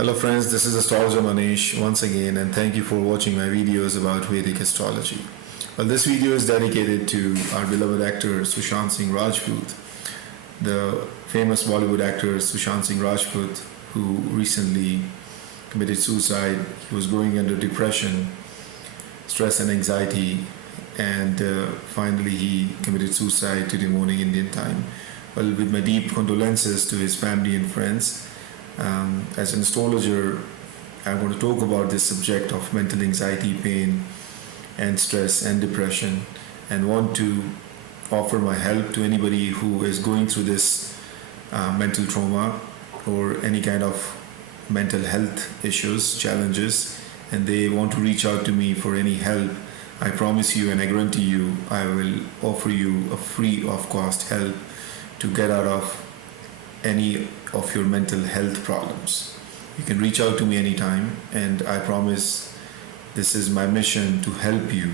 Hello friends, this is Astrologer Mohnish once again, and thank you for watching my videos about Vedic Astrology. Well, this video is dedicated to our beloved actor Sushant Singh Rajput, the famous Bollywood actor Sushant Singh Rajput, who recently committed suicide. He was going under depression, stress and anxiety, and finally he committed suicide today morning Indian time. Well, with my deep condolences to his family and friends. As an astrologer, I'm going to talk about this subject of mental anxiety, pain, and stress and depression, and want to offer my help to anybody who is going through this mental trauma or any kind of mental health issues, challenges, and they want to reach out to me for any help. I promise you and I guarantee you, I will offer you a free of cost help to get out of any of your mental health problems. You can reach out to me anytime, and I promise this is my mission to help you,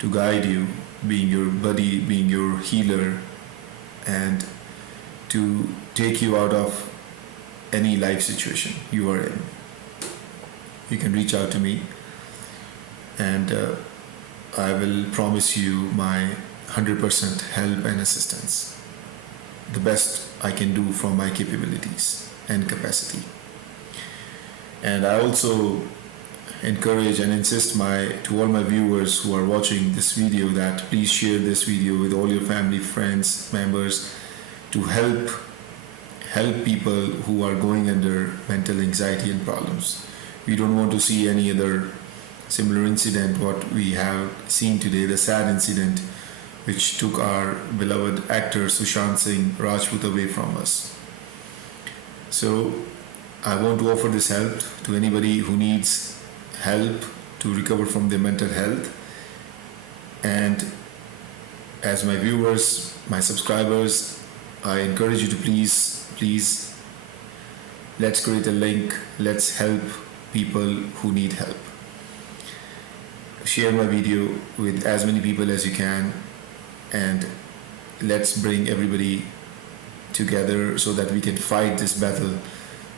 to guide you, being your buddy, being your healer, and to take you out of any life situation you are in. You can reach out to me, and I will promise you my 100% help and assistance, the best I can do from my capabilities and capacity. And I also encourage and insist to all my viewers who are watching this video that please share this video with all your family, friends, members to help people who are going under mental anxiety and problems. We don't want to see any other similar incident what we have seen today, the sad incident which took our beloved actor Sushant Singh Rajput away from us. So I want to offer this help to anybody who needs help to recover from their mental health. And as my viewers, my subscribers, I encourage you to please, let's create a link, let's help people who need help. Share my video with as many people as you can, and let's bring everybody together so that we can fight this battle.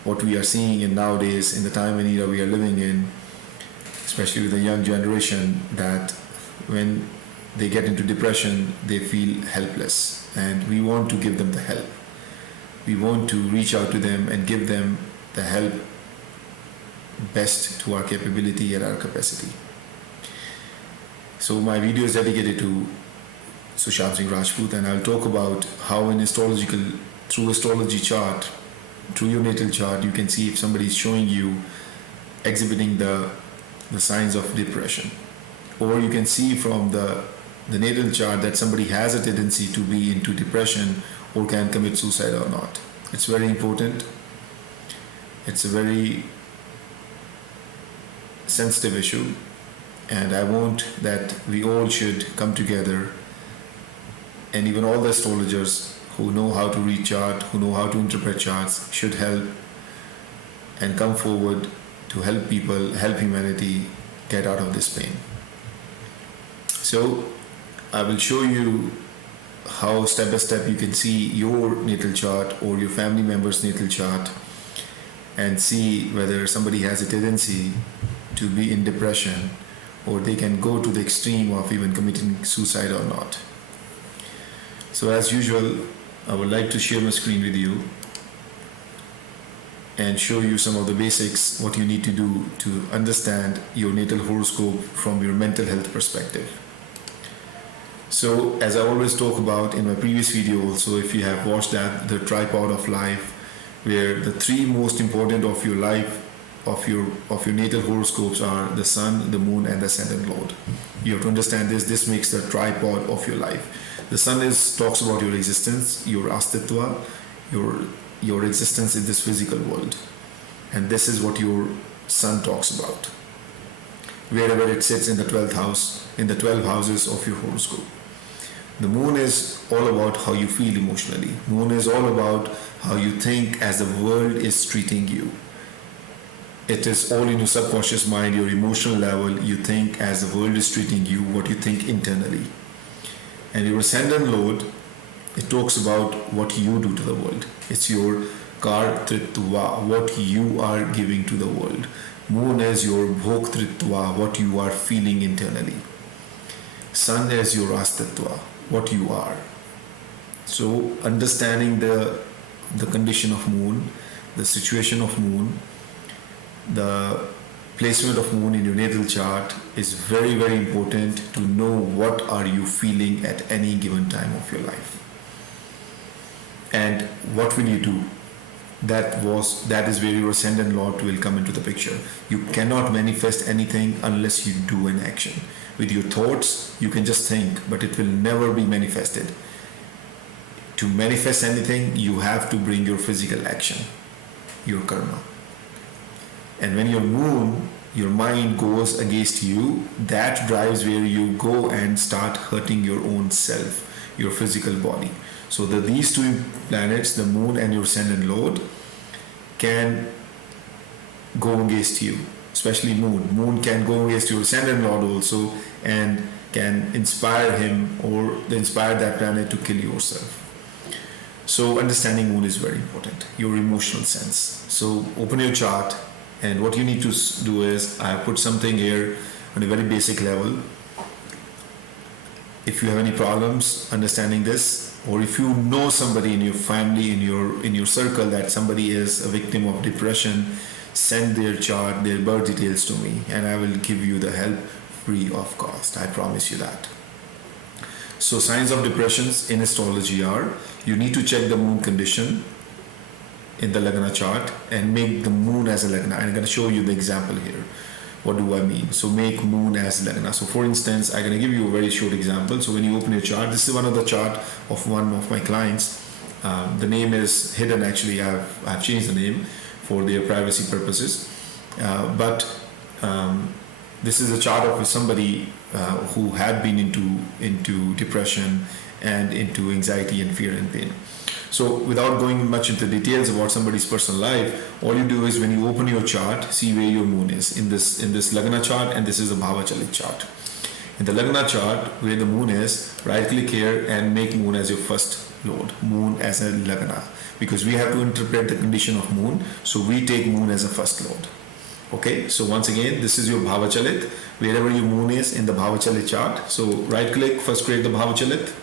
What we are seeing in nowadays, in the time and era we are living in, especially with the young generation, that when they get into depression, they feel helpless, and we want to give them the help. We want to reach out to them and give them the help best to our capability and our capacity. So my video is dedicated to Sushant Singh Rajput, and I'll talk about how through astrology chart, through your natal chart, you can see if somebody is showing you, exhibiting the signs of depression. Or you can see from the natal chart that somebody has a tendency to be into depression or can commit suicide or not. It's very important. It's a very sensitive issue, and I want that we all should come together, and even all the astrologers who know how to read chart, who know how to interpret charts, should help and come forward to help people, help humanity get out of this pain. So I will show you how step by step you can see your natal chart or your family member's natal chart and see whether somebody has a tendency to be in depression, or they can go to the extreme of even committing suicide or not. So as usual, I would like to share my screen with you and show you some of the basics, what you need to do to understand your natal horoscope from your mental health perspective. So as I always talk about in my previous video also, if you have watched that, the tripod of life, where the three most important of your life, of your natal horoscopes are the sun, the moon, and the ascendant lord. You have to understand this makes the tripod of your life. The sun talks about your existence, your astitva, your existence in this physical world, and this is what your sun talks about, wherever it sits in the 12th house, in the 12 houses of your horoscope. The moon is all about how you feel emotionally. Moon is all about how you think as the world is treating you. It is all in your subconscious mind, your emotional level. You think as the world is treating you, what you think internally. And your ascendant lord, it talks about what you do to the world. It's your Kartritva, what you are giving to the world. Moon is your Bhoktritva, what you are feeling internally. Sun is your Astitva, what you are. So understanding the condition of moon, the situation of moon, the placement of moon in your natal chart is very, very important to know what are you feeling at any given time of your life. And what will you do? That is where your ascendant lord will come into the picture. You cannot manifest anything unless you do an action. With your thoughts, you can just think, but it will never be manifested. To manifest anything, you have to bring your physical action, your karma. And when your moon, your mind goes against you, that drives where you go and start hurting your own self, your physical body. So these two planets, the moon and your ascendant lord, can go against you, especially moon. Moon can go against your ascendant lord also and can inspire him or inspire that planet to kill yourself. So understanding moon is very important, your emotional sense. So open your chart, and what you need to do is, I have put something here on a very basic level. If you have any problems understanding this, or if you know somebody in your family, in your circle, that somebody is a victim of depression, send their chart, their birth details to me, and I will give you the help free of cost. I promise you that. So signs of depressions in astrology are, you need to check the moon condition in the Lagna chart and make the moon as a Lagna. I'm going to show you the example here. What do I mean? So make moon as Lagna. So for instance, I'm going to give you a very short example. So when you open your chart, this is one of the chart of one of my clients. The name is hidden actually. I've changed the name for their privacy purposes. But this is a chart of somebody who had been into depression and into anxiety and fear and pain. So without going much into details about somebody's personal life, all you do is when you open your chart, see where your moon is in this Lagna chart, and this is a Bhavachalit chart. In the Lagna chart, where the moon is, right click here and make moon as your first lord, moon as a Lagna, because we have to interpret the condition of moon, so we take moon as a first lord. Okay, so once again, this is your Bhavachalit, wherever your moon is in the Bhavachalit chart. So right click, first create the Bhavachalit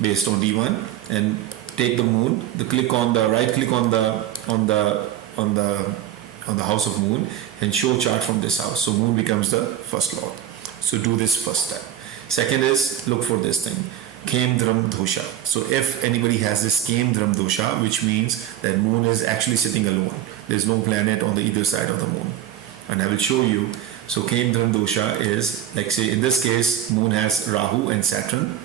based on D1 and take the moon, right click on the house of moon and show chart from this house. So moon becomes the first lord. So do this first step. Second is, look for this thing, Kendram dosha. So if anybody has this Kendram dosha, which means that moon is actually sitting alone, there's no planet on the either side of the moon, and I will show you. So Kendram dosha is, like say in this case, moon has Rahu and Saturn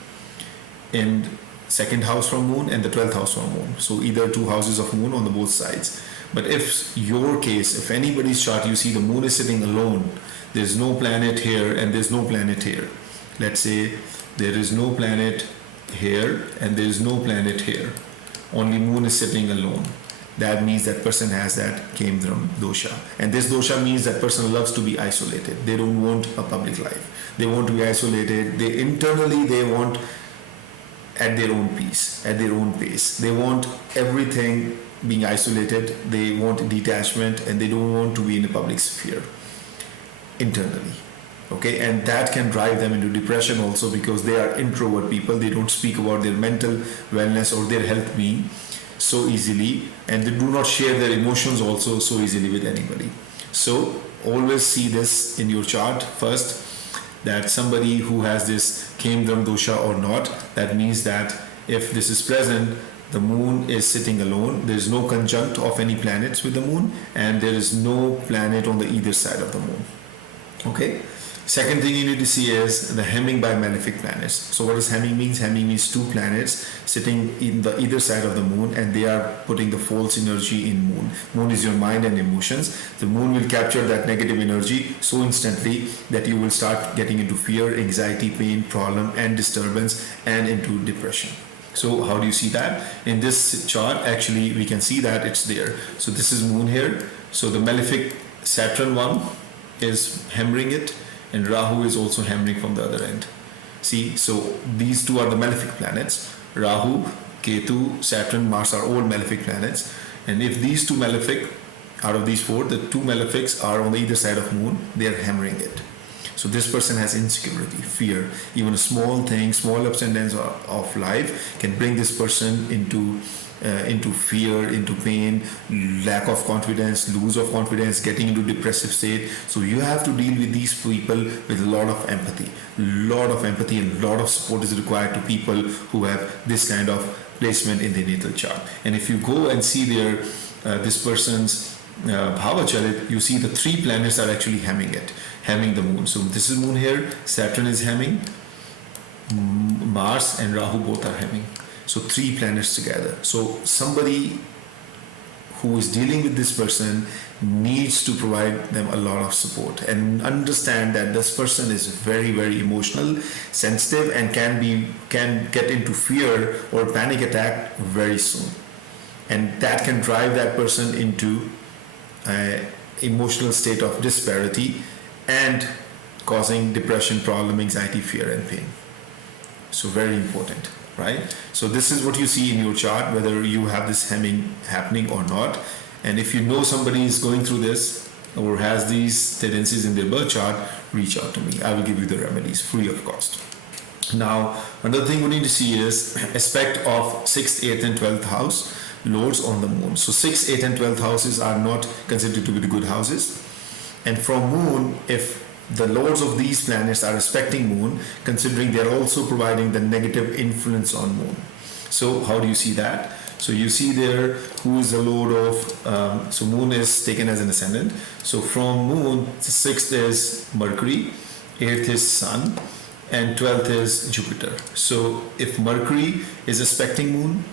in second house from moon and the 12th house from moon. So either two houses of moon on the both sides. But if your case, if anybody's chart, you see the moon is sitting alone, there's no planet here and there's no planet here. Let's say there is no planet here and there is no planet here. Only moon is sitting alone. That means that person has that Kendram dosha. And this dosha means that person loves to be isolated. They don't want a public life. They want to be isolated. They want at their own peace, at their own pace. They want everything being isolated. They want detachment, and they don't want to be in a public sphere internally. Okay, and that can drive them into depression also, because they are introvert people. They don't speak about their mental wellness or their health being so easily, and they do not share their emotions also so easily with anybody. So always see this in your chart first, that somebody who has this Kendram dosha or not. That means that if this is present, the moon is sitting alone, there is no conjunct of any planets with the moon, and there is no planet on the either side of the moon. Okay. Second thing you need to see is the hemming by malefic planets. So what does hemming means? Hemming means two planets sitting in the either side of the moon, and they are putting the false energy in moon. Moon is your mind and emotions. The moon will capture that negative energy so instantly that you will start getting into fear, anxiety, pain, problem and disturbance, and into depression. So how do you see that? In this chart, actually we can see that it's there. So this is moon here. So the malefic Saturn one is hammering it, and Rahu is also hammering from the other end. See, so these two are the malefic planets. Rahu, Ketu, Saturn, Mars are all malefic planets, And if these two malefic, out of these four, the two malefics are on the either side of moon, they are hammering it. So this person has insecurity, fear. Even a small thing, small ups and downs of life can bring this person into fear, into pain, lack of confidence, lose of confidence, getting into depressive state. So you have to deal with these people with a lot of empathy. And a lot of support is required to people who have this kind of placement in their natal chart. And if you go and see their this person's Bhava Charit, you see the three planets are actually hamming the moon. So this is moon here, Saturn is hamming, Mars and Rahu both are hamming. So three planets together. So somebody who is dealing with this person needs to provide them a lot of support and understand that this person is very, very emotional, sensitive, and can get into fear or panic attack very soon. And that can drive that person into an emotional state of disparity and causing depression, problem, anxiety, fear, and pain. So very important, right? So this is what you see in your chart, whether you have this hemming happening or not. And if you know somebody is going through this or has these tendencies in their birth chart, reach out to me. I will give you the remedies free of cost. Now, another thing we need to see is aspect of 6th, 8th, and 12th house lords on the moon. So 6th, 8th, and 12th houses are not considered to be the good houses. And from moon, if the lords of these planets are aspecting moon, considering they are also providing the negative influence on moon. So how do you see that? So you see there who is the lord of, so moon is taken as an ascendant. So from moon, the 6th is Mercury, 8th is Sun, and 12th is Jupiter. So if Mercury is aspecting moon,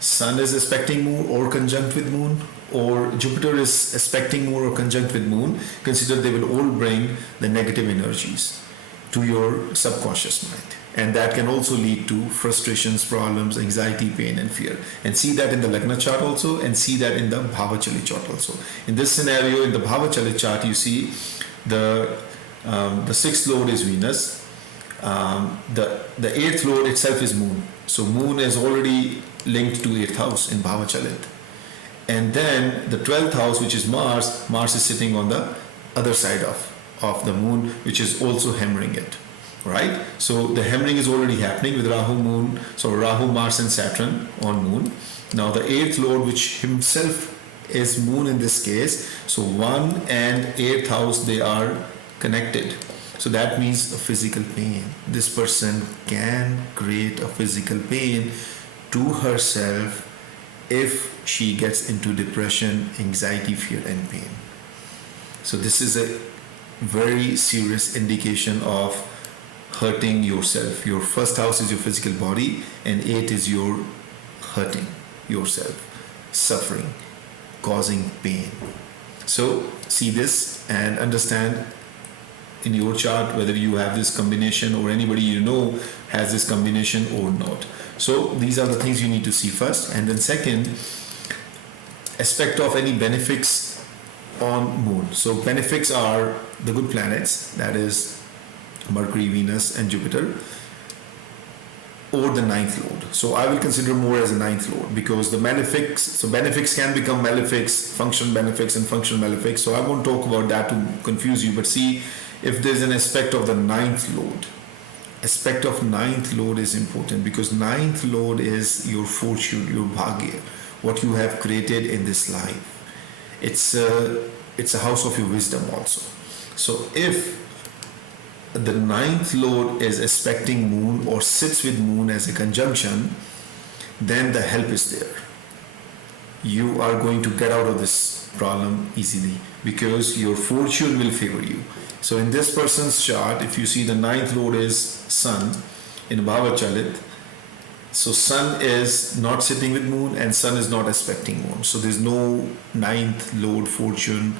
Sun is aspecting moon or conjunct with moon, or Jupiter is aspecting moon or conjunct with moon, consider they will all bring the negative energies to your subconscious mind. And that can also lead to frustrations, problems, anxiety, pain, and fear. And see that in the Lagna chart also, and see that in the Bhavachalit chart also. In this scenario, in the Bhavachalit chart, you see the 6th lord is Venus. The 8th lord itself is moon. So moon is already linked to 8th house in Bhavachalit. And then the 12th house, which is Mars is sitting on the other side of the moon, which is also hammering it, right? So the hammering is already happening with Rahu, moon, so Rahu, Mars, and Saturn on moon. Now the 8th lord, which himself is moon in this case, so 1 and 8th house, they are connected. So that means a physical pain. This person can create a physical pain to herself if she gets into depression, anxiety, fear, and pain. So this is a very serious indication of hurting yourself. Your first house is your physical body, and 8 is your hurting yourself, suffering, causing pain. So see this and understand in your chart whether you have this combination or anybody you know has this combination or not. So these are the things you need to see first. And then second, aspect of any benefics on moon. So benefics are the good planets, that is Mercury, Venus, and Jupiter, or the 9th lord. So I will consider more as a 9th lord, because the malefics, so benefics can become malefics, functional benefics and functional malefics. So I won't talk about that to confuse you, but see if there's an aspect of the 9th lord. Aspect of 9th lord is important, because 9th lord is your fortune, your bhagya, what you have created in this life. It's a house of your wisdom also. So if the 9th lord is aspecting moon or sits with moon as a conjunction, then the help is there. You are going to get out of this problem easily, because your fortune will favor you. So in this person's chart, if you see the 9th lord is Sun in Bhavachalit, so Sun is not sitting with moon and Sun is not aspecting moon. So there's no 9th lord fortune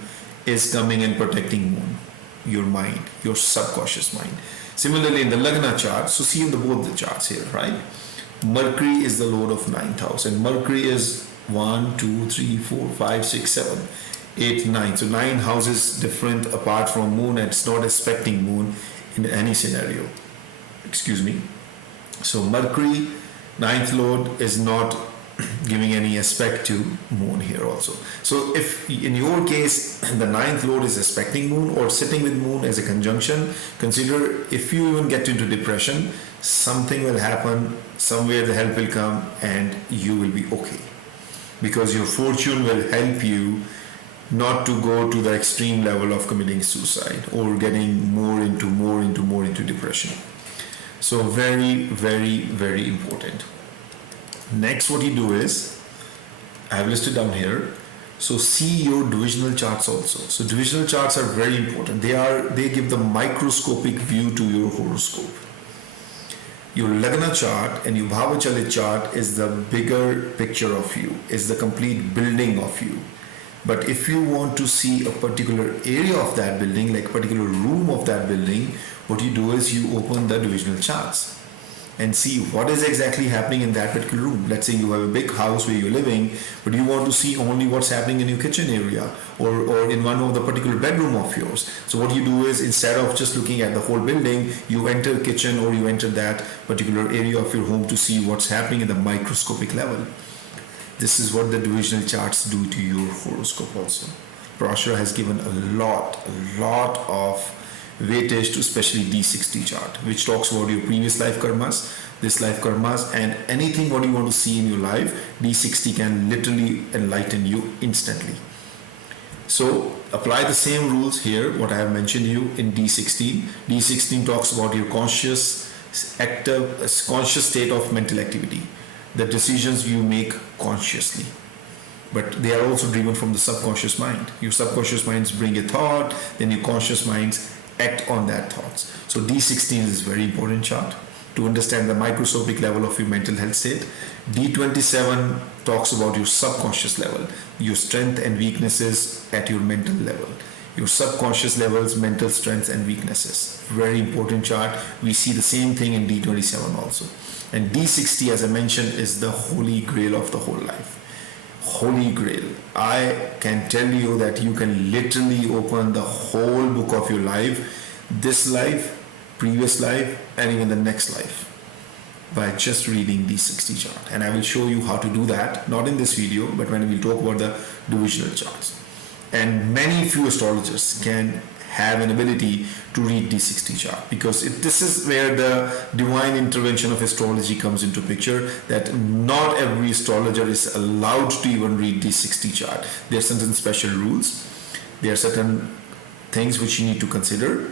is coming and protecting moon, your mind, your subconscious mind. Similarly in the Lagna chart, so see in both the charts here, right? Mercury is the lord of 9th house, and Mercury is 1, 2, 3, 4, 5, 6, 7, 8, 9. So 9 houses different apart from moon, and it's not aspecting moon in any scenario. Excuse me. So Mercury, 9th lord, is not giving any aspect to moon here also. So if in your case the ninth lord is aspecting moon or sitting with moon as a conjunction, consider if you even get into depression, something will happen, somewhere the help will come and you will be okay, because your fortune will help you not to go to the extreme level of committing suicide or getting more into depression. So very, very, very important. Next, what you do is, I have listed down here, so see your divisional charts also. So divisional charts are very important. They give the microscopic view to your horoscope. Your Lagna chart and your Bhava Chalit chart is the bigger picture of you, is the complete building of you. But if you want to see a particular area of that building, like a particular room of that building, what you do is you open the divisional charts and see what is exactly happening in that particular room. Let's say you have a big house where you're living, but you want to see only what's happening in your kitchen area or in one of the particular bedroom of yours. So what you do is, instead of just looking at the whole building, you enter kitchen or you enter that particular area of your home to see what's happening in the microscopic level. This is what the divisional charts do to your horoscope also. Parashara has given a lot of weightage to especially D60 chart, which talks about your previous life karmas, this life karmas, and anything what you want to see in your life. D60 can literally enlighten you instantly. So apply the same rules here, what I have mentioned you in D16. D16 talks about your conscious state of mental activity, the decisions you make consciously. But they are also driven from the subconscious mind. Your subconscious minds bring a thought, then your conscious minds act on that thoughts. So D16 is very important chart to understand the microscopic level of your mental health state. D27 talks about your subconscious level, your strength and weaknesses at your mental level, your subconscious levels, mental strengths and weaknesses. Very important chart. We see the same thing in D27 also. And D60, as I mentioned, is the holy grail of the whole life. Holy grail. I can tell you that you can literally open the whole book of your life, this life, previous life, and even the next life, by just reading D60 chart. And I will show you how to do that, not in this video, but when we talk about the divisional charts. And many few astrologers can have an ability to read D60 chart, because this is where the divine intervention of astrology comes into picture, that not every astrologer is allowed to even read D60 chart. There are certain special rules, there are certain things which you need to consider,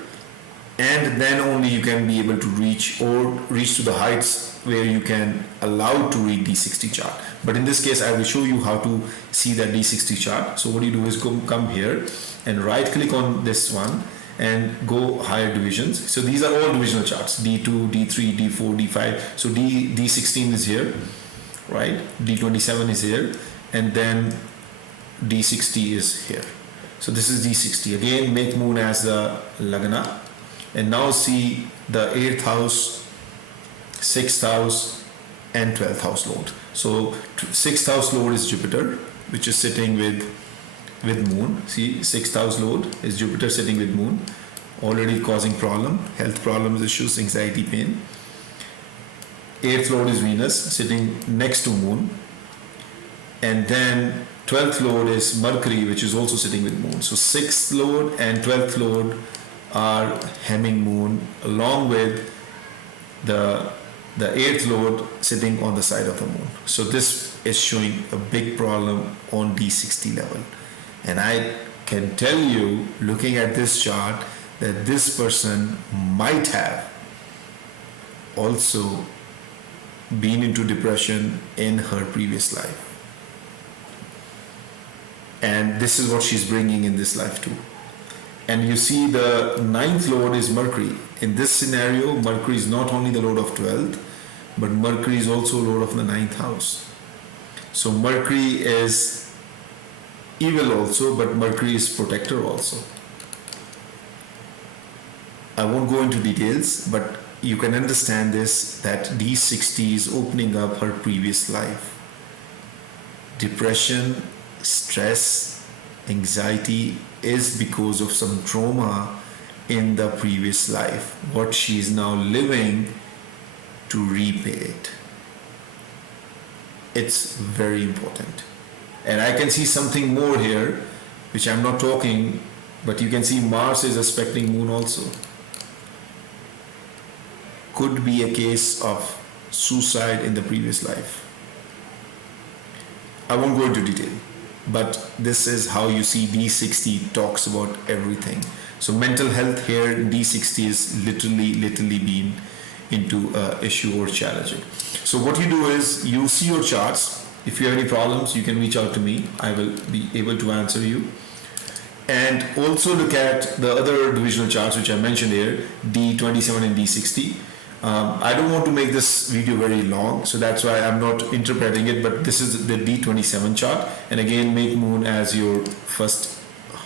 and then only you can be able to reach to the heights where you can allow to read D60 chart. But in this case, I will show you how to see that D60 chart. So what you do is come here and right click on this one and go higher divisions. So these are all divisional charts, D2, D3, D4, D5. So D16 is here, right? D27 is here, and then D60 is here. So this is D60. Again, make moon as the Lagna. And now see the 8th house, 6th house and 12th house lord. So 6th house lord is Jupiter, which is sitting with moon. See, 6th house lord is Jupiter sitting with moon, already causing problem, health problems, issues, anxiety, pain. 8th lord is Venus sitting next to moon, and then 12th lord is Mercury, which is also sitting with moon. So 6th lord and 12th lord are hemming moon, along with the 8th lord sitting on the side of the moon. So this is showing a big problem on D60 level. And I can tell you, looking at this chart, that this person might have also been into depression in her previous life. And this is what she's bringing in this life too. And you see the 9th lord is Mercury. In this scenario, Mercury is not only the lord of 12th, but Mercury is also lord of the 9th house. So Mercury is evil also, but Mercury is protector also. I won't go into details, but you can understand this, that D60 is opening up her previous life. Depression, stress, anxiety is because of some trauma in the previous life, what she is now living to repay it. It's very important. And I can see something more here, which I'm not talking, but you can see Mars is aspecting Moon also. Could be a case of suicide in the previous life. I won't go into detail, but this is how you see D60 talks about everything. So mental health here, D60 is literally been into issue or challenging. So what you do is you see your charts. If you have any problems, you can reach out to me. I will be able to answer you. And also look at the other divisional charts which I mentioned here, D27 and D60. I don't want to make this video very long, so that's why I'm not interpreting it, but this is the D27 chart. And again, make Moon as your first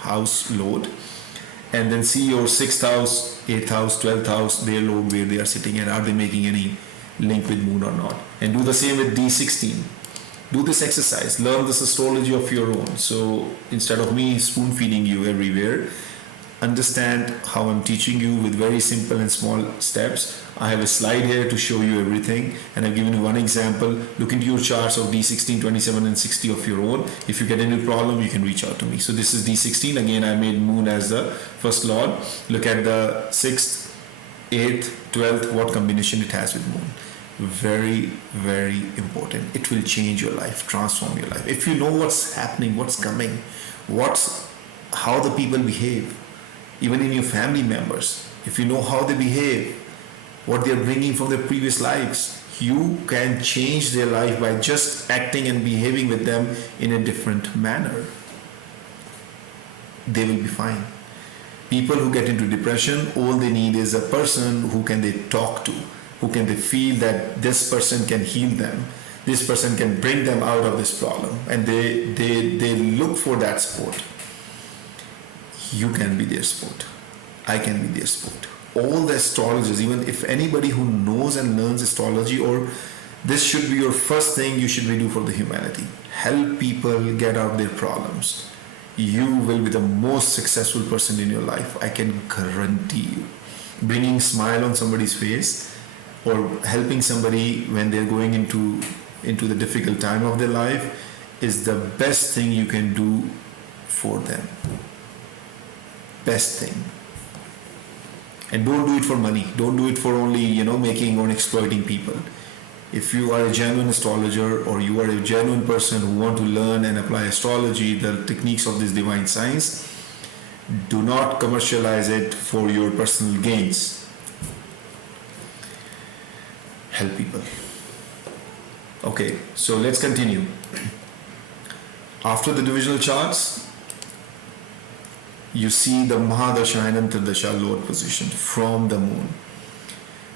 house lord. And then see your 6th house, 8th house, 12th house, their lord, where they are sitting, and are they making any link with Moon or not. And do the same with D16. Do this exercise, learn this astrology of your own. So instead of me spoon feeding you everywhere, understand how I'm teaching you with very simple and small steps. I have a slide here to show you everything, and I've given you one example. Look into your charts of D16, 27 and 60 of your own. If you get any problem, you can reach out to me. So this is D16. Again, I made Moon as the first lord. Look at the 6th, 8th, 12th, what combination it has with Moon. Very important. It will change your life, transform your life. If you know what's happening, what's coming, how the people behave, even in your family members, if you know how they behave, what they're bringing from their previous lives, you can change their life by just acting and behaving with them in a different manner. They will be fine. People who get into depression, all they need is a person who can they talk to, who can they feel that this person can heal them, this person can bring them out of this problem, and they look for that support. You can be their support. I can be their support. All the astrologers, even if anybody who knows and learns astrology, or this should be your first thing you should be doing for the humanity. Help people get out of their problems. You will be the most successful person in your life. I can guarantee you. Bringing a smile on somebody's face, or helping somebody when they're going into the difficult time of their life, is the best thing you can do for them. Best thing. And don't do it for money. Don't do it for only making or exploiting people. If you are a genuine astrologer, or you are a genuine person who want to learn and apply astrology, the techniques of this divine science, do not commercialize it for your personal gains. Help people. Okay, so let's continue. After the divisional charts, you see the Mahadasha and Antardasha lord position from the Moon.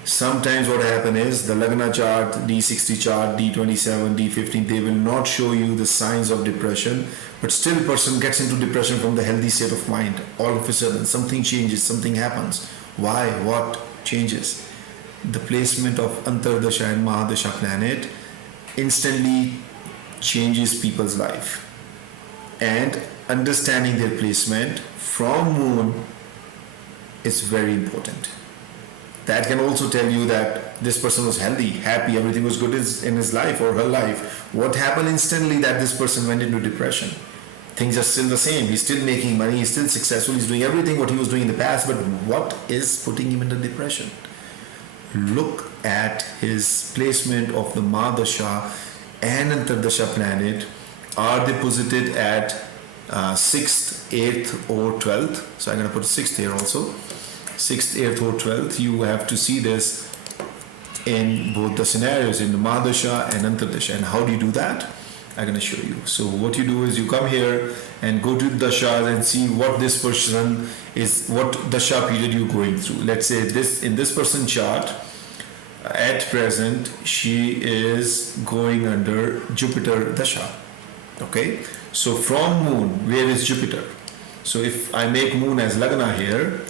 Sometimes what happens is the Lagna chart, D60 chart, D27, D15, they will not show you the signs of depression, but still person gets into depression from the healthy state of mind. All of a sudden something changes, something happens. Why? What changes? The placement of Antardasha and Mahadasha planet instantly changes people's life. And understanding their placement from Moon is very important. That can also tell you that this person was healthy, happy, everything was good in his life or her life. What happened instantly that this person went into depression? Things are still the same. He's still making money, he's still successful, he's doing everything what he was doing in the past, but what is putting him into depression? Look at his placement of the Mahadasha and Antardasha planet. Are they posited at 6th, 8th or 12th? So I'm going to put 6th here also. 6th, 8th or 12th. You have to see this in both the scenarios, in the Mahadasha and Antardasha. And how do you do that? I'm going to show you. So what you do is you come here and go to the Dasha and see what this person is, what Dasha period you're going through. Let's say in this person chart, at present, she is going under Jupiter Dasha. Okay, so from Moon, where is Jupiter? So if I make Moon as Lagna here,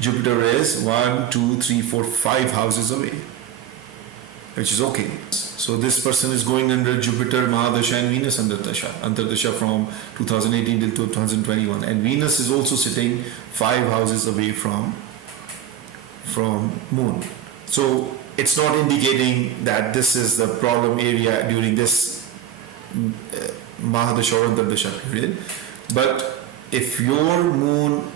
Jupiter is 1, 2, 3, 4, 5 houses away, which is okay. So this person is going under Jupiter, Mahadasha and Venus Antardasha from 2018 till 2021, and Venus is also sitting 5 houses away from Moon. So it's not indicating that this is the problem area during this Mahadasha or Antardasha period. But if your moon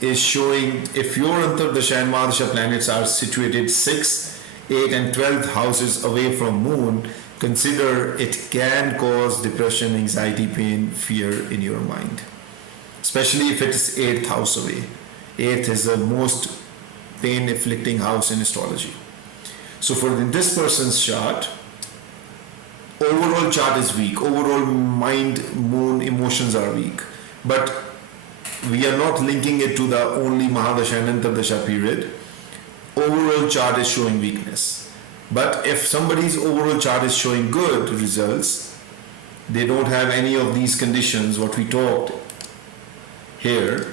is showing, if your Antardasha and Mahadasha planets are situated 6, 8 and 12th houses away from moon, consider it can cause depression, anxiety, pain, fear in your mind. Especially if it is 8th house away. 8th is the most pain afflicting house in astrology. So for this person's chart, overall chart is weak, overall mind, moon, emotions are weak, but we are not linking it to the only Mahadasha and Antardasha period. Overall chart is showing weakness. But if somebody's overall chart is showing good results, they don't have any of these conditions what we talked here,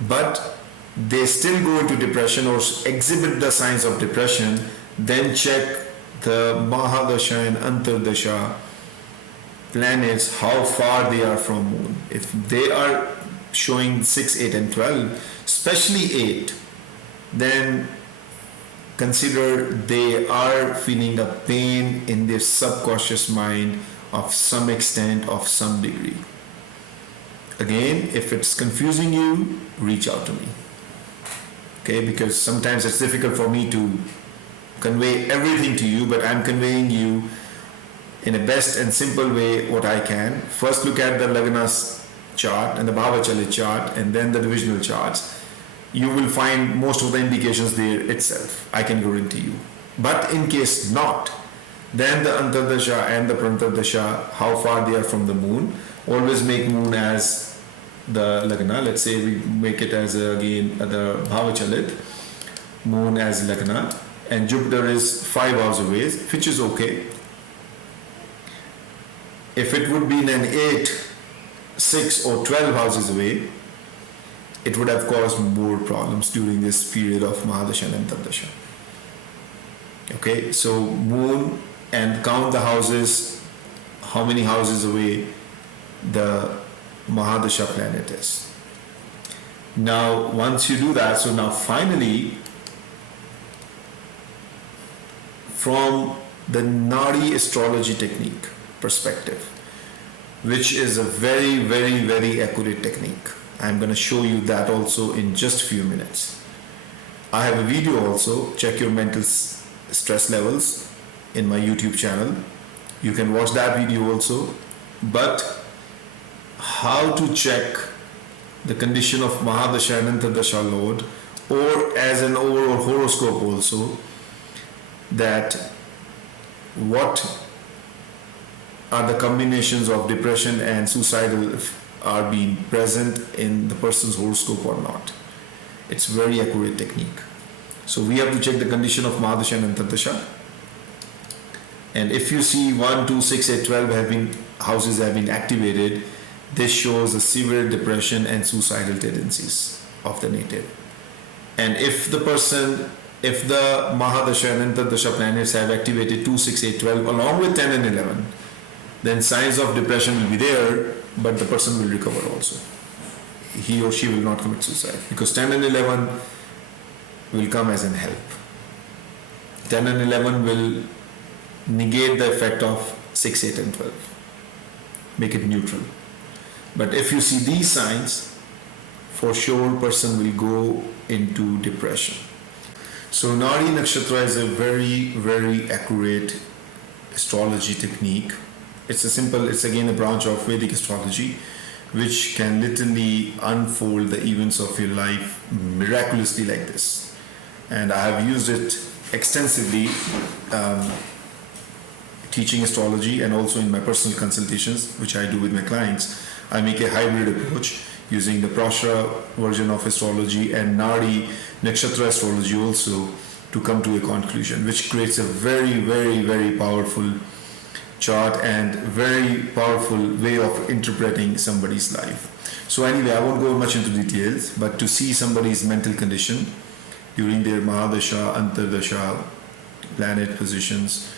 but they still go into depression or exhibit the signs of depression, then check the Mahadasha and Antardasha planets, how far they are from moon. If they are showing 6, 8 and 12, especially 8, then consider they are feeling a pain in their subconscious mind of some extent, of some degree. Again, if it's confusing you, reach out to me. Okay, because sometimes it's difficult for me to convey everything to you, but I'm conveying you in a best and simple way what I can. First look at the Lagna's chart and the Bhava Chalit chart and then the divisional charts. You will find most of the indications there itself, I can guarantee you. But in case not, then the Antardasha and the Prantardasha, how far they are from the moon. Always make moon as the Lagna. Let's say we make it as again the Bhava Chalit, moon as Lagna, and Jupiter is 5 hours away, which is okay. If it would be in an 8, 6 or 12 houses away, it would have caused more problems during this period of Mahadasha and Antardasha. Okay, so moon, and count the houses, how many houses away the Mahadasha planet is. Now once you do that, so now finally from the Nadi astrology technique perspective, which is a very, very, very accurate technique, I'm going to show you that also in just few minutes. I have a video also, check your mental stress levels, in my YouTube channel. You can watch that video also. But how to check the condition of Mahadasha and Antardasha Lord, or as an overall horoscope also, that what are the combinations of depression and suicidal are being present in the person's horoscope or not. It's very accurate technique. So we have to check the condition of Mahadasha and Antardasha. And if you see 1, 2, 6, 8, 12 houses have been activated, this shows a severe depression and suicidal tendencies of the native. And if the Mahadasha and Antardasha planets have activated 2, 6, 8, 12 along with 10 and 11, then signs of depression will be there, but the person will recover also. He or she will not commit suicide, because 10 and 11 will come as an help. 10 and 11 will negate the effect of 6, 8 and 12. Make it neutral. But if you see these signs, for sure person will go into depression. So Nadi Nakshatra is a very, very accurate astrology technique. It's again a branch of Vedic astrology, which can literally unfold the events of your life miraculously like this. And I have used it extensively teaching astrology, and also in my personal consultations, which I do with my clients. I make a hybrid approach using the Prashra version of astrology and Nadi Nakshatra astrology also to come to a conclusion, which creates a very, very, very powerful chart and very powerful way of interpreting somebody's life. So anyway, I won't go much into details, but to see somebody's mental condition during their Mahadasha, Antardasha planet positions,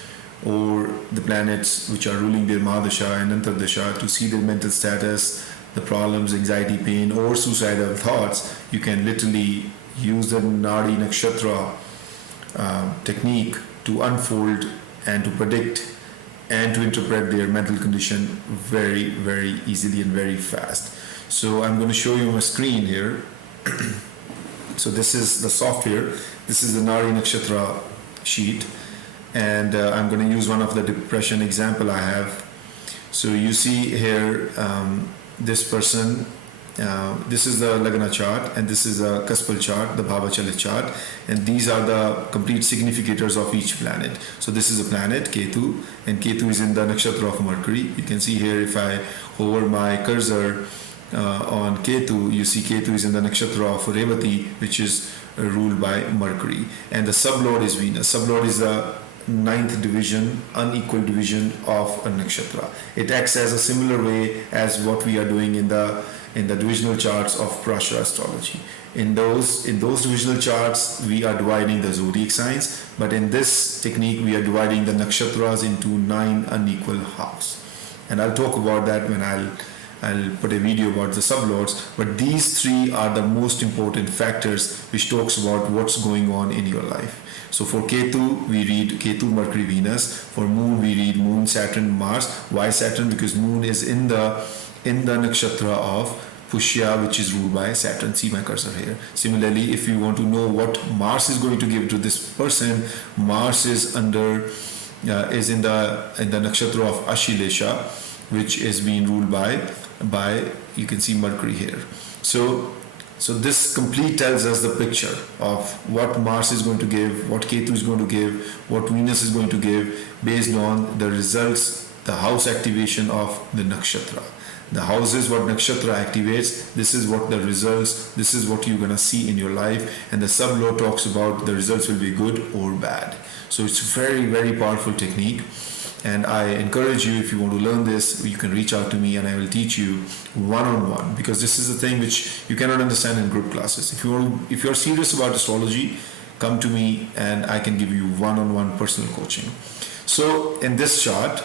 or the planets which are ruling their Mahadasha and Antardasha, to see their mental status, the problems, anxiety, pain, or suicidal thoughts, you can literally use the Nadi Nakshatra technique to unfold and to predict and to interpret their mental condition very, very easily and very fast. So I'm going to show you my screen here. So this is the software. This is the Nadi Nakshatra sheet, and I'm going to use one of the depression example I have. So you see here, this person, this is the Lagna chart, and this is a Kaspal chart, the Bhava Chalit chart, and these are the complete significators of each planet. So this is a planet, Ketu, and Ketu is in the nakshatra of Mercury. You can see here, if I hover my cursor on Ketu, you see Ketu is in the nakshatra of Revati, which is ruled by Mercury, and the sublord is Venus. Sublord is the ninth division, unequal division of a nakshatra. It acts as a similar way as what we are doing in the divisional charts of Prashara astrology. In those divisional charts, we are dividing the zodiac signs, but in this technique, we are dividing the nakshatras into 9 unequal halves. And I'll talk about that when I'll put a video about the sublords, but these 3 are the most important factors which talks about what's going on in your life. So for Ketu, we read Ketu, Mercury, Venus. For Moon, we read Moon, Saturn, Mars. Why Saturn? Because Moon is in the nakshatra of Pushya, which is ruled by Saturn. See my cursor here. Similarly, if you want to know what Mars is going to give to this person, Mars is in the nakshatra of Ashilesha, which is being ruled by you can see Mercury here. So this complete tells us the picture of what Mars is going to give, what Ketu is going to give, what Venus is going to give, based on the results, the house activation of the nakshatra. The house is what nakshatra activates. This is what the results, this is what you're going to see in your life, and the sublord talks about the results will be good or bad. So it's a very, very powerful technique. And I encourage you, if you want to learn this, you can reach out to me and I will teach you one-on-one, because this is a thing which you cannot understand in group classes. If you're serious about astrology, come to me and I can give you one-on-one personal coaching. So in this chart,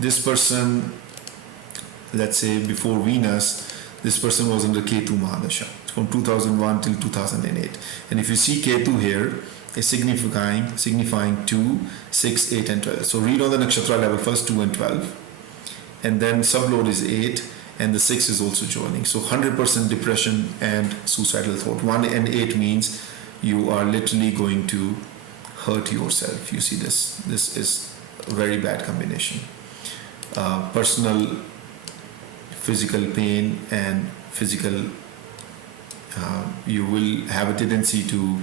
this person, let's say before Venus, this person was under Ketu Mahadasha from 2001 till 2008. And if you see Ketu here, is signifying 2, 6, 8 and 12. So read on the nakshatra level first 2 and 12, and then sublord is 8, and the 6 is also joining. So 100% depression and suicidal thought. 1 and 8 means you are literally going to hurt yourself. You see this is a very bad combination. Personal physical pain and physical, you will have a tendency to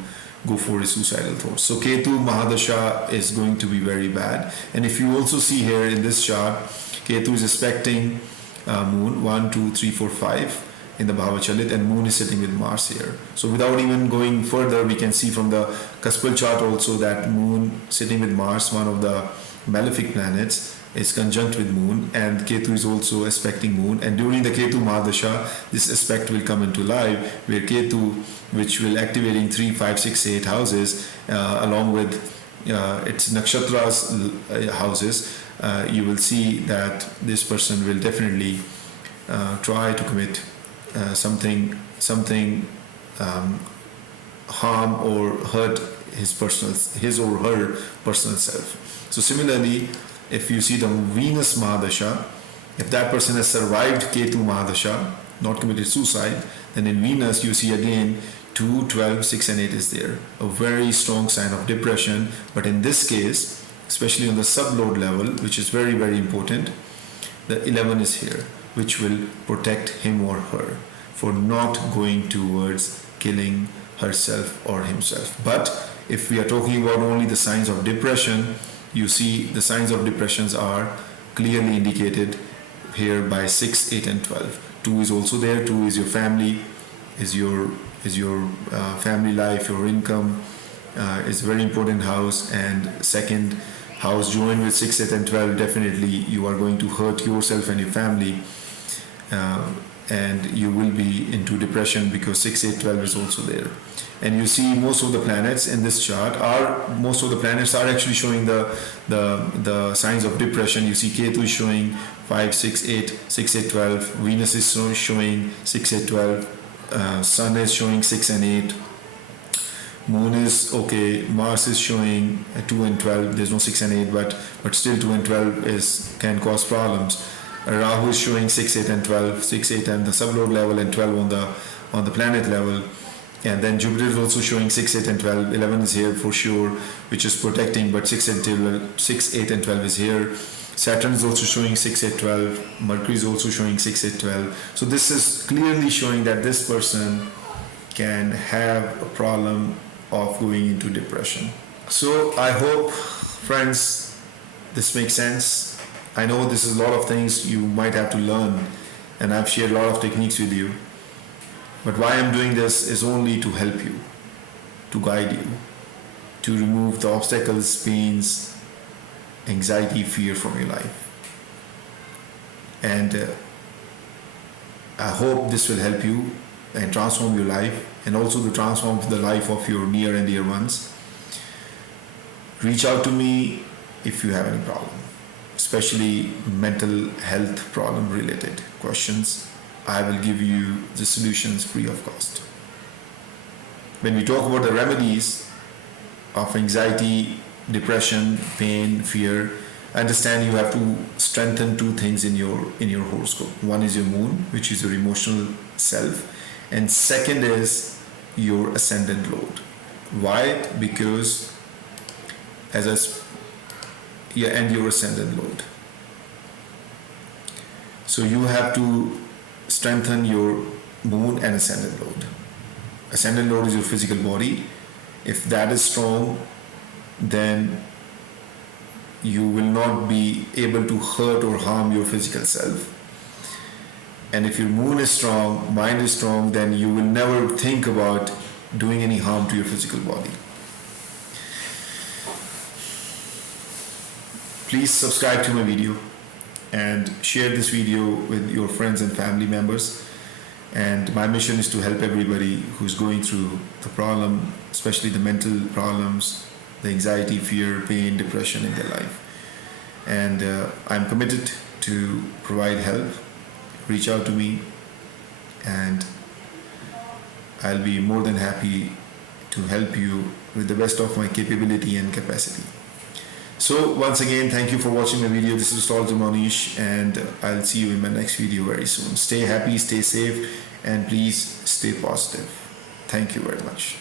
go for a suicidal thought. So Ketu Mahadasha is going to be very bad. And if you also see here in this chart, Ketu is aspecting Moon 1, 2, 3, 4, 5 in the Bhava Chalit, and Moon is sitting with Mars here. So without even going further, we can see from the Kaspal chart also that Moon sitting with Mars, one of the malefic planets, is conjunct with Moon, and Ketu is also aspecting Moon. And during the Ketu Mahadasha, this aspect will come into life, where Ketu, which will activating 3, 5, 6, 8 houses, along with its nakshatras houses, you will see that this person will definitely try to commit something harm or hurt his or her personal self. So similarly, if you see the Venus Mahadasha, if that person has survived Ketu Mahadasha, not committed suicide, then in Venus you see again 2, 12, 6 and 8 is there. A very strong sign of depression. But in this case, especially on the sublord level, which is very, very important, the 11 is here, which will protect him or her for not going towards killing herself or himself. But if we are talking about only the signs of depression, you see the signs of depressions are clearly indicated here by 6, 8 and 12. 2 is also there. 2 is your family, is your family life, your income, is a very important house. And second house joined with 6, 8 and 12, definitely you are going to hurt yourself and your family, and you will be into depression because 6, 8, 12 is also there. And you see most of the planets in this chart most of the planets are actually showing the signs of depression. You see Ketu is showing 5, 6, 8, 6, 8, 12. Venus is showing 6, 8, 12. Sun is showing 6 and 8. Moon is okay. Mars is showing 2 and 12. There's no 6 and 8, but still 2 and 12 can cause problems. Rahu is showing 6, 8 and 12. 6, 8 and the sublord level, and 12 on the planet level. And then Jupiter is also showing 6, 8 and 12. 11 is here for sure, which is protecting, but 6, 8 and 12 is here. Saturn is also showing 6, 8, 12. Mercury is also showing 6, 8, 12. So this is clearly showing that this person can have a problem of going into depression. So I hope, friends, this makes sense. I know this is a lot of things you might have to learn, and I've shared a lot of techniques with you. But why I'm doing this is only to help you, to guide you, to remove the obstacles, pains, anxiety, fear from your life. And I hope this will help you and transform your life, and also to transform the life of your near and dear ones. Reach out to me if you have any problem, especially mental health problem related questions. I will give you the solutions free of cost. When we talk about the remedies of anxiety, depression, pain, fear, understand you have to strengthen two things in your horoscope. One is your moon, which is your emotional self, and second is your ascendant lord. Why? Because and your ascendant lord. So you have to strengthen your moon and ascendant lord. Ascendant lord is your physical body. If that is strong, then you will not be able to hurt or harm your physical self. And if your moon is strong, mind is strong, then you will never think about doing any harm to your physical body. Please subscribe to my video and share this video with your friends and family members. And my mission is to help everybody who's going through the problem, especially the mental problems, the anxiety, fear, pain, depression in their life. And I'm committed to provide help. Reach out to me and I'll be more than happy to help you with the best of my capability and capacity. So once again, thank you for watching my video. This is Astrologer Mohnish, and I'll see you in my next video very soon. Stay happy, stay safe, and please stay positive. Thank you very much.